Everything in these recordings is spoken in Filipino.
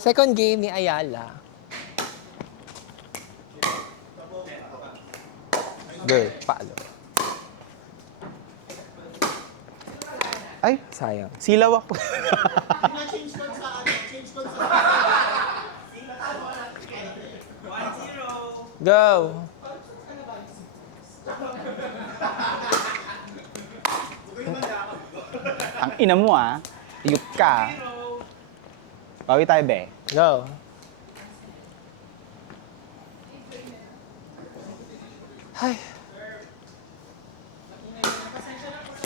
Second game ni Ayala. Girl, paalo. Ay, Sayang. silaw ako. Go! Ang ina mo Ayup ka. Bawi tayo, be. Go! Ay.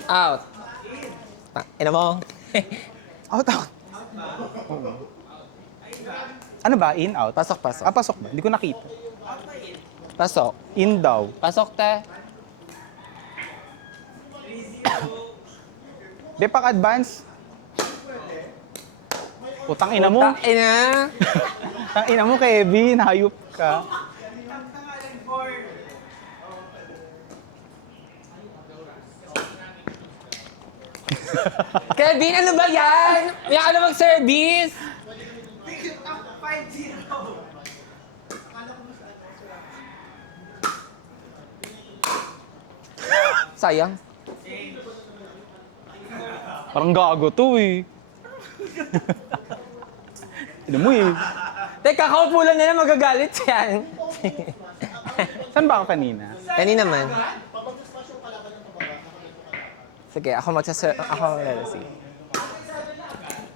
Out. Ina mo. Out, out. Ano ba? In, out? Pasok, pasok. Pasok ba? Hindi ko nakita. Pasok. In daw. Pasok, te. Be, pang-advance. Putang ina mo. Ina. Tang ina mo, Kevin. Hayop ka. Kevin, ano ba yan? Kaya ka na mag-service. Sayang. Parang gago to Ina mo Teka, kaupo lang na magagalit yan. Saan ba ako kanina? Kanina naman. Sige, ako ako lalasi.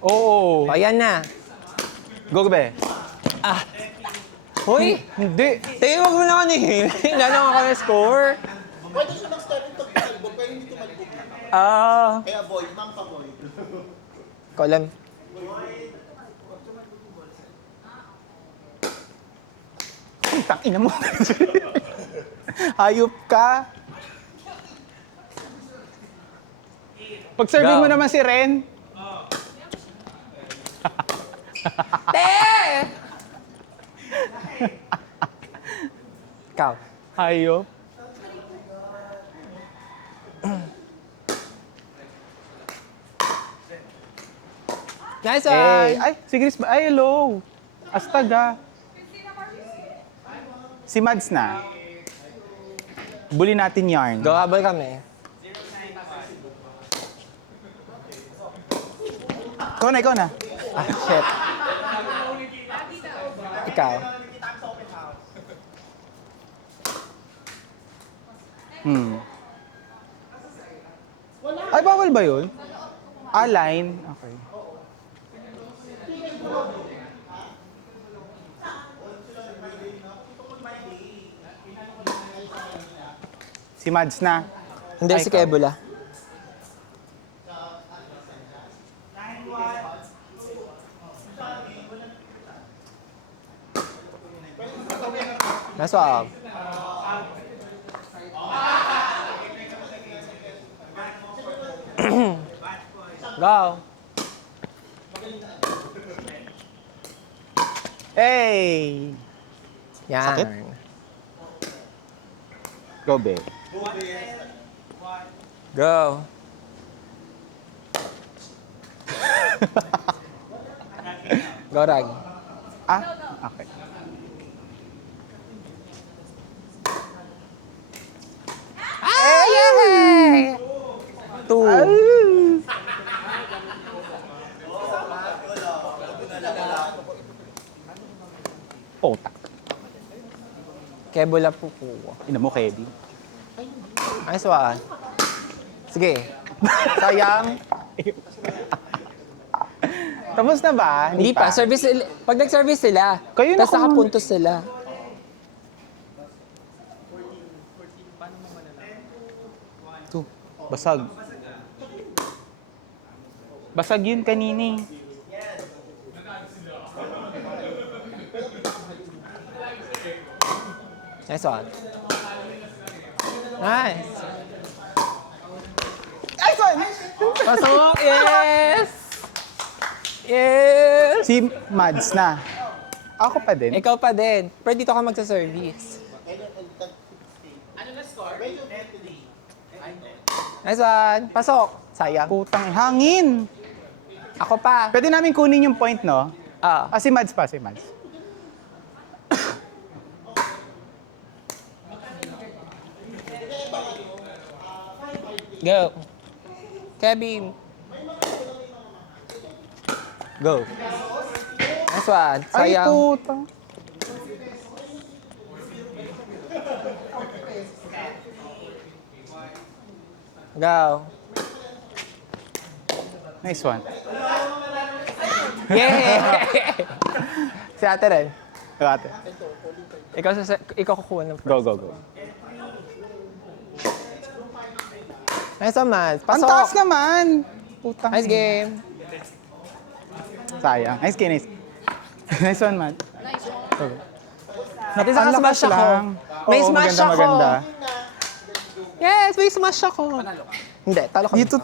Oo. O, ayan na. Go, be. Ah. Hoy! Hindi. Tayo, wag mo na kanihil. Lalang ako na score. Pwede siya mag-start yung pag-talbog, pero hindi tumalbog. Ah. Kaya boy, ma'am pa boy. Kolam. Ay, tang ina mo. Hayop ka. Pag-serving Go. mo naman si Ren. Te! Ikaw. Hayop. Nice Eh, one! ay, si Chris ba? Ay, hello. Astaga. Si Mads na. Buli natin yarn. Go, habol kami. Ikaw na. Ah, shit. Ikaw. Ay, bawal ba yun? Line. Okay. Si Mads na. Hindi, Ay, si ikaw. Kebula. Nice one. Go. Hey! Yan. Sakit? Go, be. Go. Go, Rag. Okay. Ah, yay! Two. Puta. Kebula po po. Ina mo, Kevin. Nice one. Sige. Sayang. Tapos na ba? Hindi pa. Service, pag nag-service sila, Kayo na tapos kung- nakapuntos sila. Ito. Basag. Basag yun kanina. Nice one. Nice. Ay, son! Pasok! Yes! Yes! Si Mads na. Ako pa din. Ikaw pa din. Pero dito ka magsa-service. Nice one. Pasok. Sayang. Putang hangin. Ako pa. Pwede namin kunin yung point, no? Ah, Si Mads pa, si Mads. go. Kevin. Go. Nice one. Ay, Sayang. puta. Go. Nice one. Yeah! Si ate rin. Ate. Ikaw kukuha ng first. Go, go, go. Nice one, Mads. Ang Pasok. taas naman. Putang. Nice game. Sayang. Nice game, nice. Nice one, man. Natin sa Ang lakas smash ako. lang. May Oo, smash maganda, ako. maganda. Yes, may smash ako. Hindi, talo kami. Dito